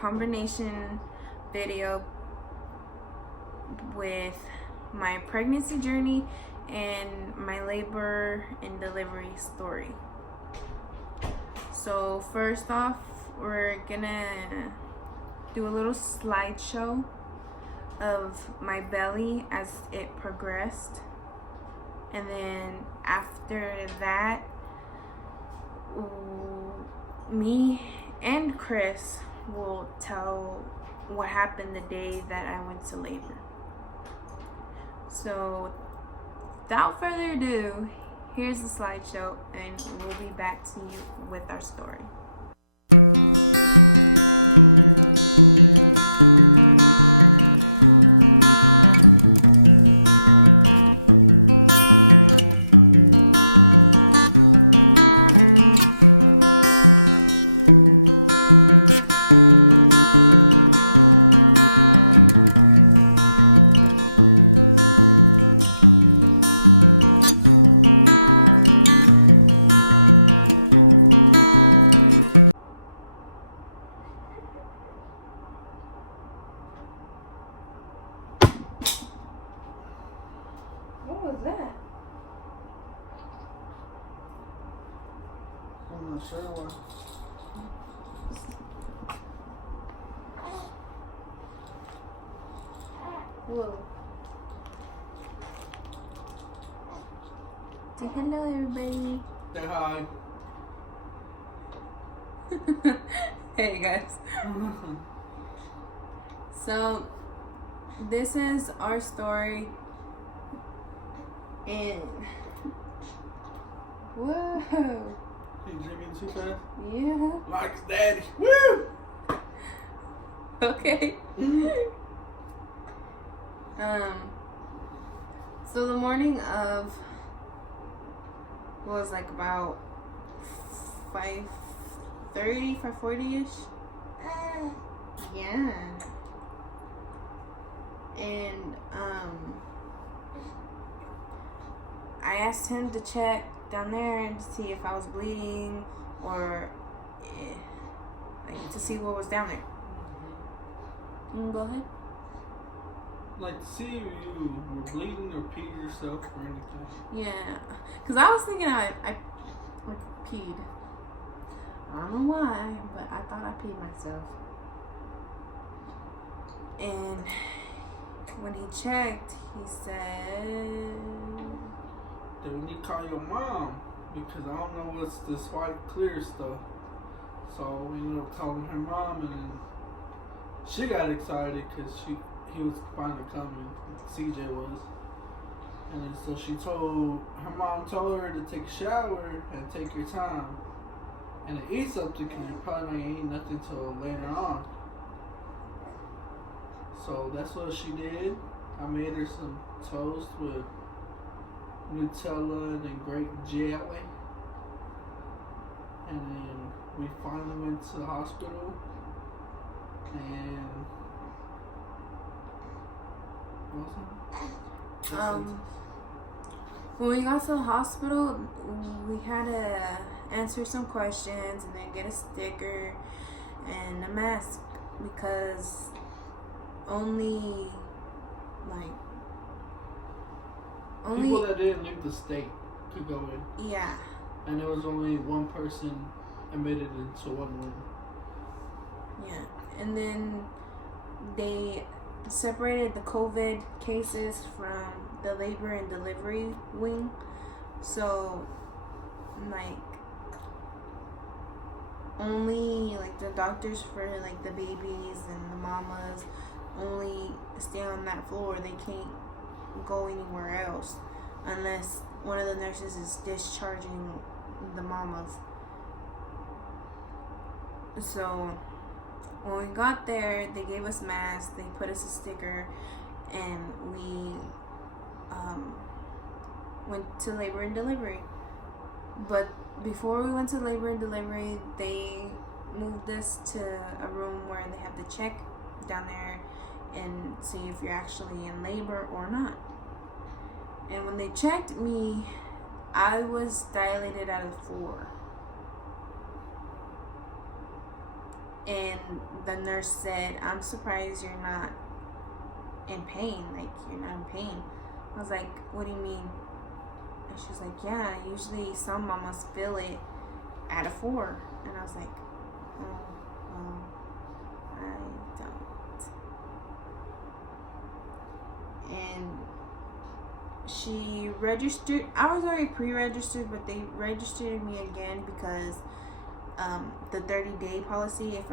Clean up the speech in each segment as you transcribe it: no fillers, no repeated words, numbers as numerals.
combination video with my pregnancy journey and my labor and delivery story. So first off, we're gonna do a little slideshow of my belly as it progressed, and then after that, me and Chris will tell what happened the day that I went to labor. So without further ado, here's the slideshow, and we'll be back to you with our story. What was that? I'm not sure why. Whoa. Say hello, everybody. Say hi. Hey, guys. So, this is our story. And whoa, You drinking too fast? yeah, Likes daddy. Woo! okay. So the morning of was like about 5:30, 5:40ish. Yeah. And I asked him to check down there and to see if I was bleeding, or like to see what was down there. Go ahead. Like to see if you were bleeding or peed yourself or anything. Yeah, cause I was thinking I peed. I don't know why, but I thought I peed myself. And when he checked, he said, Then we need to call your mom because I don't know what's this white clear stuff. So we ended up calling her mom, and then she got excited because he was finally coming. CJ was. And then so her mom told her to take a shower and take your time and to eat something because you probably ain't eat nothing till later on. So that's what she did. I made her some toast with Nutella and grape jelly. And then we finally went to the hospital. And when we got to the hospital, we had to answer some questions and then get a sticker and a mask, because only people that didn't leave the state could go in. Yeah. And there was only one person admitted into one room. Yeah. And then they separated the COVID cases from the labor and delivery wing. So, only the doctors for the babies and the mamas only stay on that floor. They can't go anywhere else unless one of the nurses is discharging the mamas. So when we got there, they gave us masks, they put us a sticker, and we went to labor and delivery. But before we went to labor and delivery, they moved us to a room where they have to check down there and see if you're actually in labor or not. And when they checked me, I was dilated out of 4. And the nurse said, I'm surprised you're not in pain. Like, you're not in pain. I was like, what do you mean? And she was like, yeah, usually some mamas feel it at a 4. And I was like, well, I don't. And she registered. I was already pre-registered, but they registered me again because the 30-day policy. If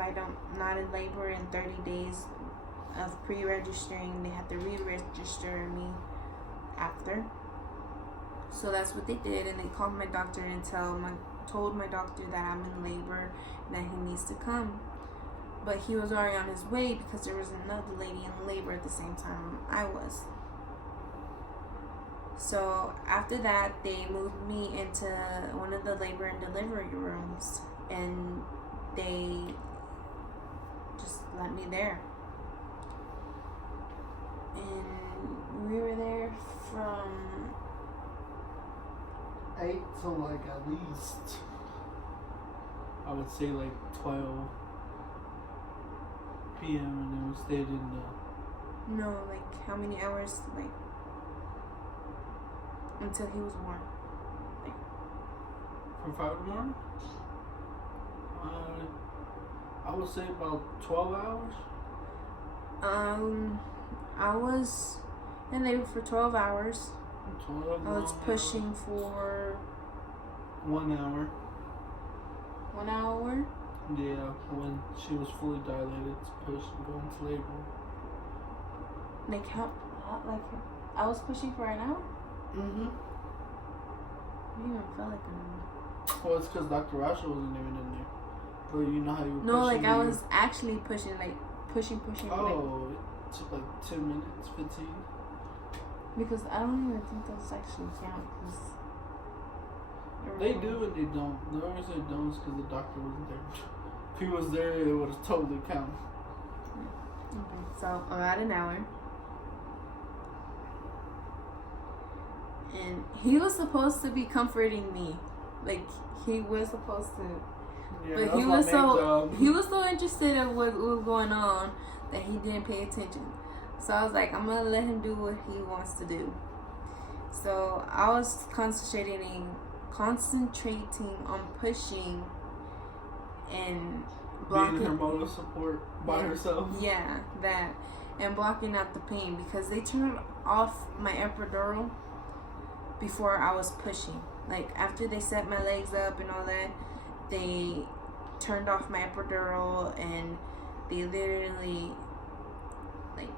I don't not in labor in 30 days of pre-registering, they have to re-register me after. So that's what they did, and they called my doctor and told my doctor that I'm in labor and that he needs to come. But he was already on his way because there was another lady in labor at the same time I was. So after that, they moved me into one of the labor and delivery rooms, and they just let me there. And we were there from 8 to like at least, I would say like 12 p.m. and then we stayed in the... No, like how many hours? Like until he was born. Like, from 5 in the morning? I would say about 12 hours. I was in labor for 12 hours. 12 I was pushing hours. for 1 hour. 1 hour. Yeah, when she was fully dilated to push and go into labor. Like how like I was pushing for an hour? Mm-hmm. I didn't even feel like an hour. Well, it's because Dr. Rasha wasn't even in there. But you know how you were No, like pushing I me? was actually pushing, like pushing. Oh, it took like 10 minutes, 15. Because I don't even think those actually count. They do and they don't. The only reason they don't is because the doctor wasn't there. If he was there, it would have totally counted. Okay, so about an hour. And he was supposed to be comforting me. Like, he was supposed to. Yeah, But he was so interested in what was going on that he didn't pay attention. So I was like, I'm gonna let him do what he wants to do. So I was concentrating on pushing and blocking. Being her motor support by herself. Yeah, that. And blocking out the pain because they turned off my epidural before I was pushing. Like, after they set my legs up and all that, they turned off my epidural and they literally like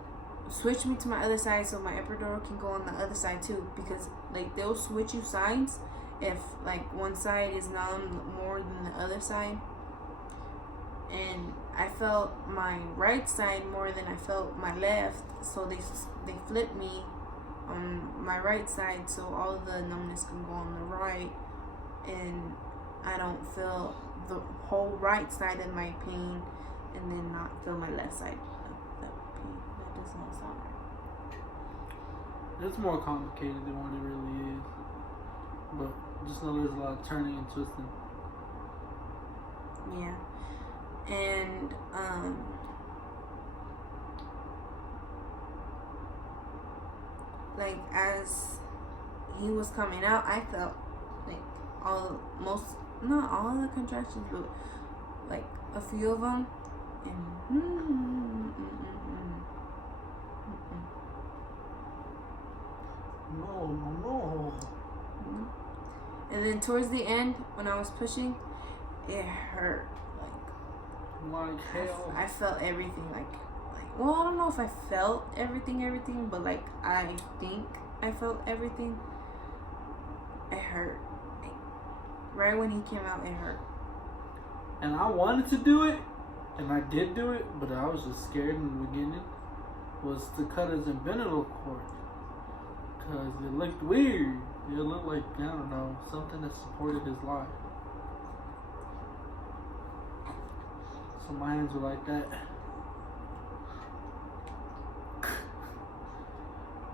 switched me to my other side so my epidural can go on the other side too, because like they'll switch you sides if like one side is numb more than the other side. And I felt my right side more than I felt my left, so they flipped me on my right side so all the numbness can go on the right, and I don't feel the whole right side of my pain and then not feel my left side of the pain. That does not sound It's more complicated than what it really is. But just know there's a lot of turning and twisting. yeah. And like as he was coming out, I felt like not all of the contractions, but like a few of them. And No. and then towards the end, when I was pushing, it hurt. Like hell. I felt everything. Like, well, I don't know if I felt everything, but like I think I felt everything. It hurt. Like, right when he came out, it hurt. And I wanted to do it, and I did do it, but I was just scared in the beginning. Was to cut his umbilical cord, cause it looked weird. It looked like, I don't know, something that supported his life. So my hands were like that.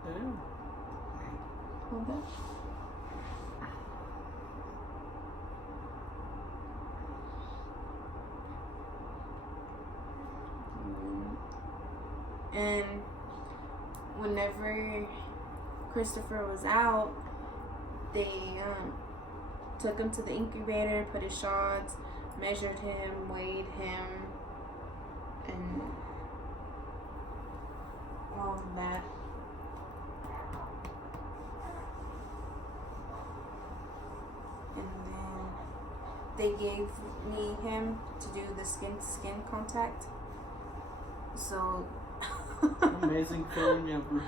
Yeah. Okay. And whenever Christopher was out, they took him to the incubator, put his shots, measured him, weighed him, and all of that. And then they gave me him to do the skin-to-skin contact. So amazing feeling ever.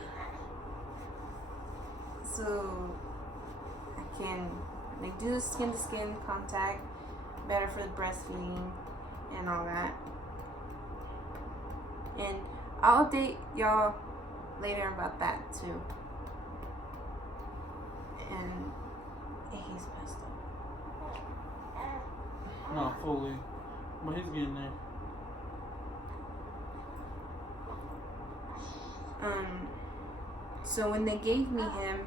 So I can do the skin-to-skin contact, better for the breastfeeding and all that. And I'll update y'all later about that too. And he's messed up. Not fully, but he's getting there. So when they gave me him,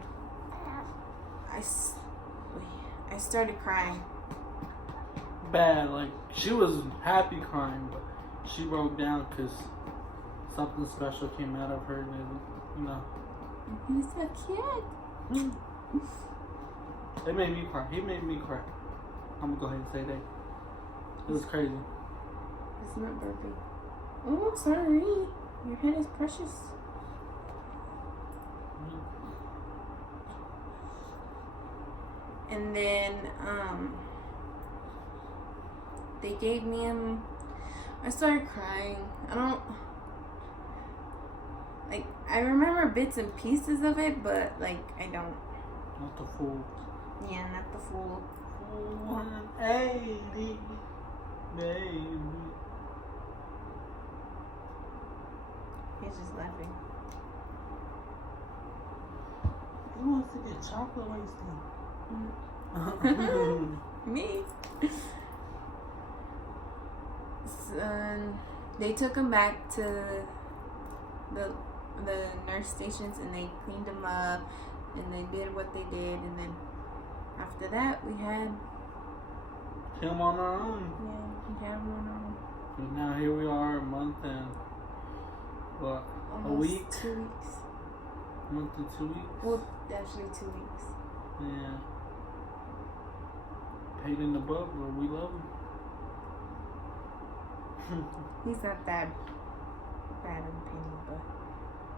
I started crying. Bad, like she was happy crying, but she broke down because something special came out of her, and you know. He was so cute. It made me cry. He made me cry. I'm gonna go ahead and say that. It was crazy. It's not burping. Oh, sorry. Your head is precious. And then they gave me him. I started crying. I remember bits and pieces of it, but I don't. Not the full. Yeah, not the full. 180, baby. He's just laughing. Who wants to get chocolate wasted? Me. So, they took him back to the nurse stations, and they cleaned him up, and they did what they did, and then after that we had him on our own. Yeah, we had him on our own. And now here we are, a month and what? Almost a week? 2 weeks. A month and 2 weeks? Well, actually 2 weeks. Yeah. Pain in the butt, but we love him. He's not that bad in pain in the butt.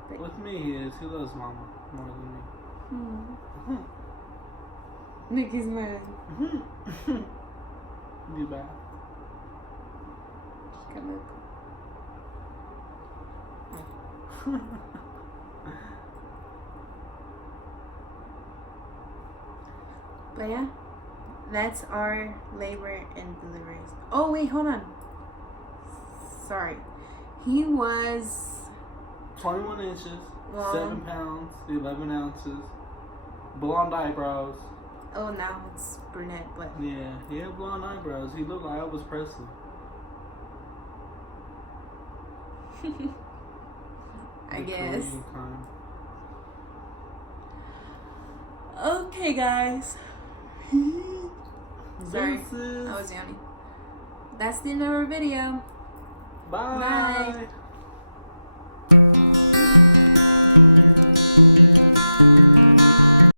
But with me, he is. He loves mama more than me. Nikki's mad. Be back. Come up. But yeah, that's our labor and deliveries. Oh wait, hold on. Sorry, he was 21 inches, long. 7 pounds, 11 ounces, blonde eyebrows. Oh, now it's brunette, but Yeah, he had blonde eyebrows. He looked like Elvis Presley. I The guess. Korean kind. Okay, guys. Sorry, Deuces. I was yawning. That's the end of our video. Bye. Bye.